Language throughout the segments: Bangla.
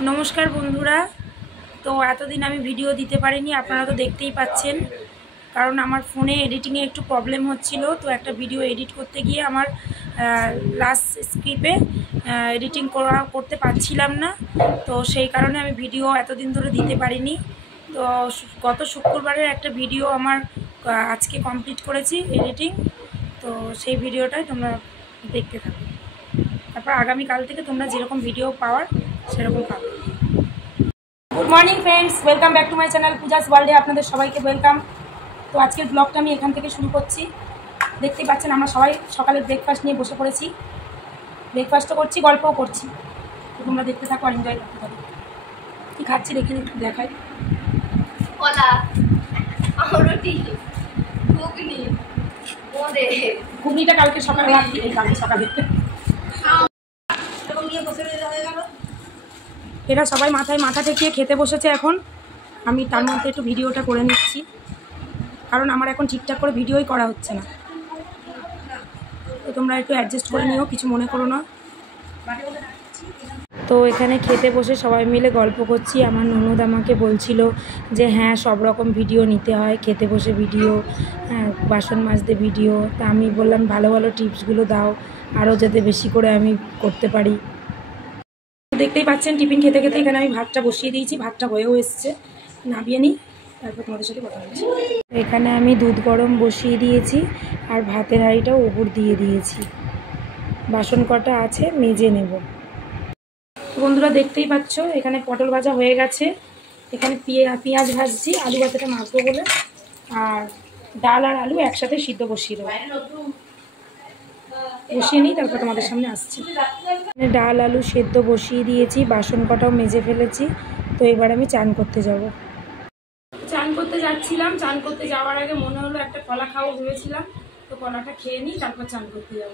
नमस्कार बंधुरा। तो एतदिन आमी भिडियो दिते पारिनी, आपनारा तो देखतेई पाच्छेन, कारण आमार फोने एडिटिंगे एकटू प्रब्लेम होच्छिलो। तो एक भिडियो एडिट करते गिये आमार लास्ट स्क्रिप्टे एडिटिंग करते पारछिलाम ना, तो सेई कारणे आमी भिडियो एतदिन धरे दिते पारिनी। तो गत शुक्रबारेर एक भिडियो आमार आजके कमप्लीट करेछि एडिटिंग, तो सेई भिडियोटाई तोमरा देखते थाको। तारपर आगामी काल थेके तोमरा जेरकम भिडियो पाওয়ার সেরকম পাবে। Good morning friends, welcome back to my channel Puja's वर्ल्डे আপনাদের সবাইকে ওয়েলকাম। তো আজকের ব্লগটা আমি এখান থেকে শুরু করছি। দেখতেই পাচ্ছেন আমরা সবাই সকালে ব্রেকফাস্ট নিয়ে বসে পড়েছি, ব্রেকফাস্টও করছি, গল্পও করছি। তো তোমরা দেখতে থাকো আর এনজয় করতে থাকো। কি খাচ্ছি দেখে একটু দেখাই। কলা, আমরুটি, ঘুগনি, বোঁদে। ঘুগনিটা কালকে সকালে রাখি, এই কালকে সকালে এরা সবাই মাথায় মাথা ঠেকিয়ে খেতে বসেছে। এখন আমি তার মধ্যে একটু ভিডিওটা করে নিচ্ছি, কারণ আমার এখন ঠিকঠাক করে ভিডিওই করা হচ্ছে না। তো তোমরা একটু অ্যাডজাস্ট করে নিও, কিছু মনে করো না। তো এখানে খেতে বসে সবাই মিলে গল্প করছি। আমার ননদ আমাকে বলছিল যে হ্যাঁ সব রকম ভিডিও নিতে হয়, খেতে বসে ভিডিও, বাসন মাজতে ভিডিও। তা আমি বললাম ভালো ভালো টিপসগুলো দাও, আরও যাতে বেশি করে আমি করতে পারি। দেখতেই পাচ্ছেন টিফিন খেতে খেতে এখানে আমি ভাতটা বসিয়ে দিয়েছি, ভাতটা হয়েও এসছে, নামিয়ে নিই তারপর তোমাদের সাথে কথা বলছি। এখানে আমি দুধ গরম বসিয়ে দিয়েছি আর ভাতের হাঁড়িটাও উপর দিয়ে দিয়েছি। বাসন কটা আছে মেজে নেব। বন্ধুরা দেখতেই পাচ্ছ এখানে পটল ভাজা হয়ে গেছে, এখানে পেঁয়াজ ভাজছি আলু ভাজাটা মাখবো বলে, আর ডাল আর আলু একসাথে সিদ্ধ বসিয়ে দেবো। বসিয়ে নিই তারপর তোমাদের সামনে আসছি। ডাল আলু সেদ্ধ বসিয়ে দিয়েছি, বাসন কটাও মেজে ফেলেছি। তো এবার আমি চান করতে যাব। চান করতে যাচ্ছিলাম, চান করতে যাওয়ার আগে মনে হলো একটা কলা খাবো ভেবেছিলাম, তো কলাটা খেয়ে নিই তারপর চান করতে যাব।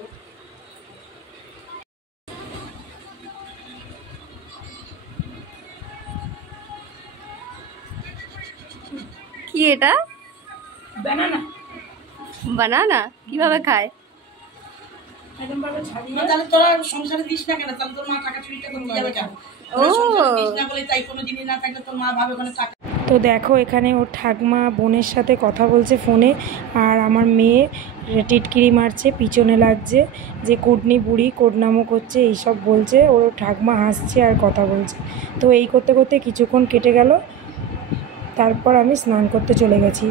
কি এটা? বানানা। বানানা কিভাবে খায়? তাহলে তোরা সংসারে দিস না কেন? তাহলে তোর মা টাকা চুরিটা করতে যাবে কেন? সংসারে দিস না বলে তাই কোনো জিনিস না থাকলে তোর মা ভাবে ওখানে টাকা। তো দেখো এখানে ওর ঠাকমা বোনের সাথে কথা বলছে ফোনে, আর আমার মেয়ে টিটকিরি মারছে, পিছনে লাগছে, যে কুটনি বুড়ি কোডনামো করছে এইসব বলছে। ওর ঠাকমা হাসছে আর কথা বলছে। তো এই করতে করতে কিছুক্ষণ কেটে গেল, তারপর আমি স্নান করতে চলে গেছি।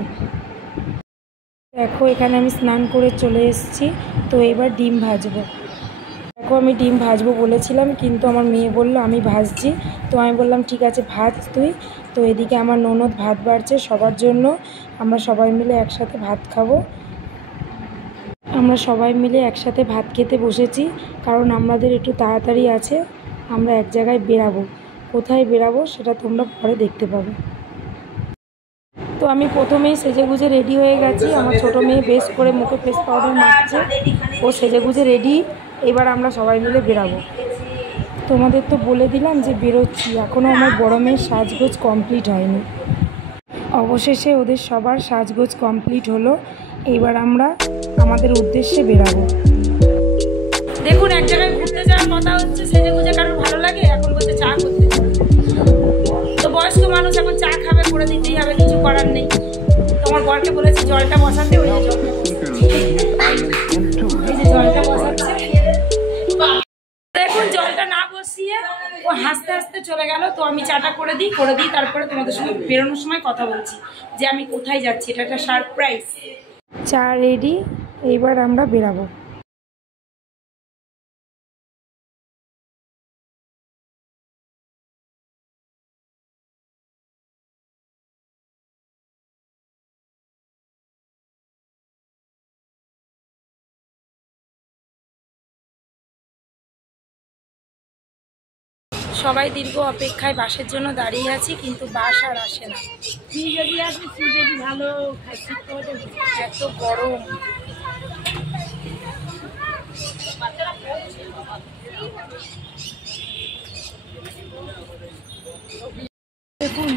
দেখো এখানে আমি স্নান করে চলে এসেছি। তো এবার ডিম ভাজবো। দেখো আমি ডিম ভাজবো বলেছিলাম, কিন্তু আমার মেয়ে বলল আমি ভাজছি। তো আমি বললাম ঠিক আছে ভাজ তুই। তো এদিকে আমার ননদ ভাত বাড়ছে সবার জন্য, আমরা সবাই মিলে একসাথে ভাত খাবো। আমরা সবাই মিলে একসাথে ভাত খেতে বসেছি, কারণ আমাদের একটু তাড়াতাড়ি আছে, আমরা এক জায়গায় বেরাবো। কোথায় বেরাবো সেটা তোমরা পরে দেখতে পাবে। তো আমি প্রথমেই সেজেগুজে রেডি হয়ে গেছি। আমার ছোটো মেয়ে বেশ করে মুখে ফেস পাউডার মাখছে, ও সেজেগুজে রেডি। এবার আমরা সবাই মিলে বেরাবো। তোমাদের তো বলে দিলাম যে বেরোচ্ছি, এখনও আমার বড় মেয়ের সাজগোজ কমপ্লিট হয়নি। অবশেষে ওদের সবার সাজগোজ কমপ্লিট হলো। এবার আমরা আমাদের উদ্দেশ্যে বেরাবো। দেখুন এক জায়গায় ঘুরতে যাওয়ার কথা হচ্ছে, সেজেগুজে কারোর ভালো লাগে? এখন বলছে চা করতে যাবে। তো বয়স্ক মানুষ এখন চা খাবে, করে দিতেই হবে, কিছু করার নেই। তোমার বরকে বলেছি জলটা বসাতে, ওই যে জলটা বসাচ্ছে। দেখুন জলটা না বসিয়ে ও হাসতে হাসতে চলে গেল। তো আমি চাটা করে দিই, তারপরে তোমাদের সঙ্গে বেরোনোর সময় কথা বলছি যে আমি কোথায় যাচ্ছি। এটা একটা সারপ্রাইজ। চা রেডি, এইবার আমরা বেরাবো। সবাই দীর্ঘ অপেক্ষায় বাসের জন্য দাঁড়িয়ে আছি, কিন্তু বাস আর আসে না। যদি আসে যদি ভালো এত গরম। দেখুন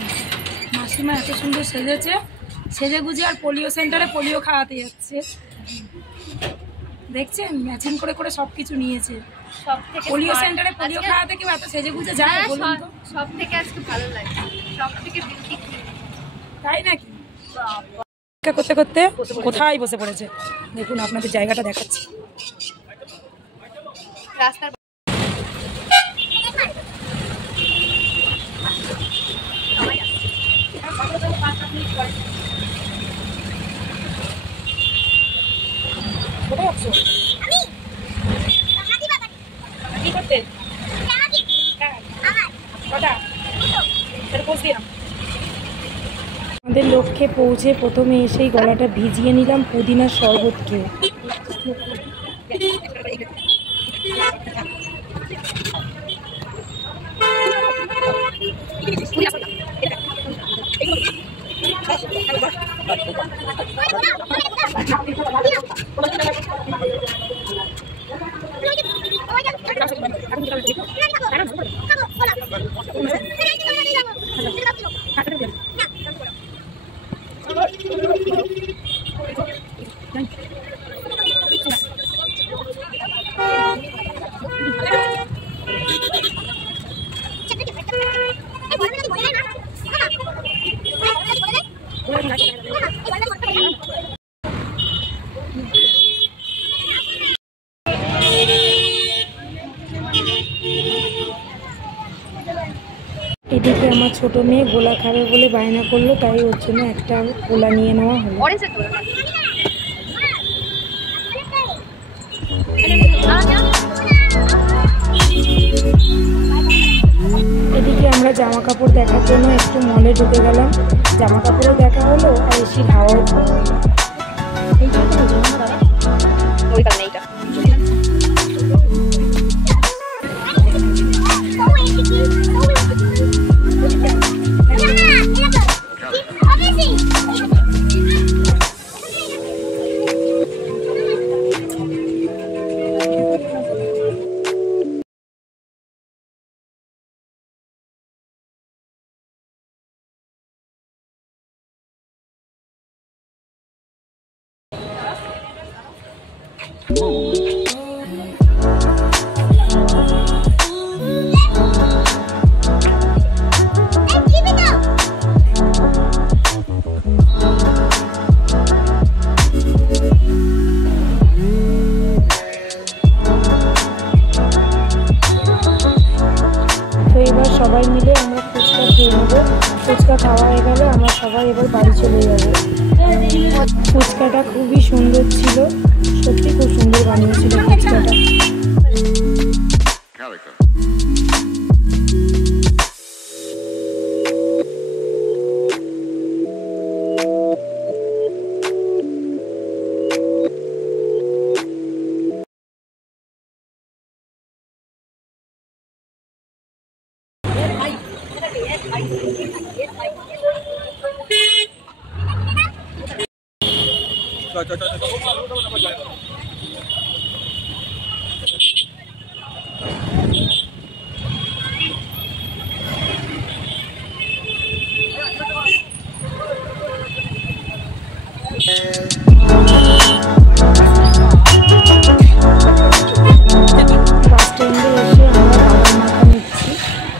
মাসিমা এত সুন্দর সেজেছে, সেজে গুজে আর পোলিও সেন্টারে পোলিও খাওয়াতে যাচ্ছে। দেখছেন ম্যাচিং করে করে সব কিছু নিয়েছে। সব থেকে পোলিও সেন্টারে পোলিও খাওয়াতে কেউ এত সেজে গুজে যায় বলুন তো? সব থেকে আজকে ভালো লাগছে, সব থেকে বেশি তাই নাকি? করতে করতে কোথায় বসে পড়েছে দেখুন, আপনাদের জায়গাটা দেখাচ্ছি। রাস্তার কোথায় আছো? কি করতে? আমাদের লক্ষ্যে পৌঁছে প্রথমে এসেই গলাটা ভিজিয়ে নিলাম পুদিনার শরবত খেয়ে। এদিকে আমার ছোট মেয়ে গোলা খাবে বলে বায়না করলো, তাই ওর জন্য একটা গোলা নিয়ে নেওয়া হলো। এদিকে আমরা জামা কাপড় দেখার জন্য একটু মলে ঢুকে গেলাম। জামা কাপড়ও দেখা হলো আর এসির হাওয়াও খাওয়া হলো। সবাই মিলে আমরা ফুচকা খেয়ে নেবো। ফুচকা খাওয়া হয়ে গেলে আমরা সবাই এবার বাড়ি চলে যাবো। ফুচকাটা খুবই সুন্দর ছিল, সত্যি খুব সুন্দর বানিয়েছিল ফুচকাটা।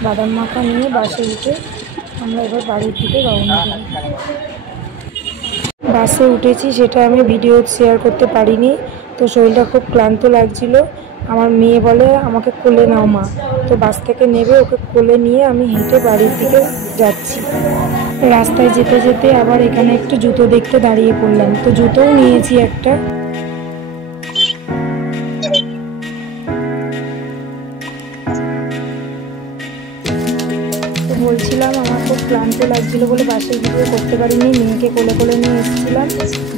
বাদাম মাখা নিয়ে বাসে উঠে আমরা এবার বাড়ির দিকে রওনা দেব। বাসে উঠেছি, সেটা আমি ভিডিও শেয়ার করতে পারিনি, তো শরীরটা খুব ক্লান্ত লাগছিল। আমার মেয়ে বলে আমাকে কোলে নাও মা, তো বাস থেকে নেবে, ওকে কোলে নিয়ে আমি হেঁটে বাড়ির দিকে যাচ্ছি। রাস্তায় যেতে যেতে আবার এখানে একটু জুতো দেখতে দাঁড়িয়ে পড়লাম, তো জুতোও নিয়েছি একটা। বলছিলাম আমার খুব ক্লান্ত লাগছিল বলে বাসের ভিডিও করতে পারিনি, মেয়েকে কোলে কোলে নিয়ে এসেছিলাম।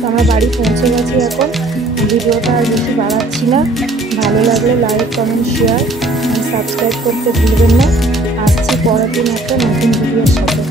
তো আমরা বাড়ি পৌঁছে গেছি এখন। ভিডিওটা আর বেশি বাড়াচ্ছি না, ভালো লাগলে লাইক কমেন্ট শেয়ার সাবস্ক্রাইব করতে ভুলবেন না। আসছি পরের দিন একটা নতুন ভিডিওর সাথে।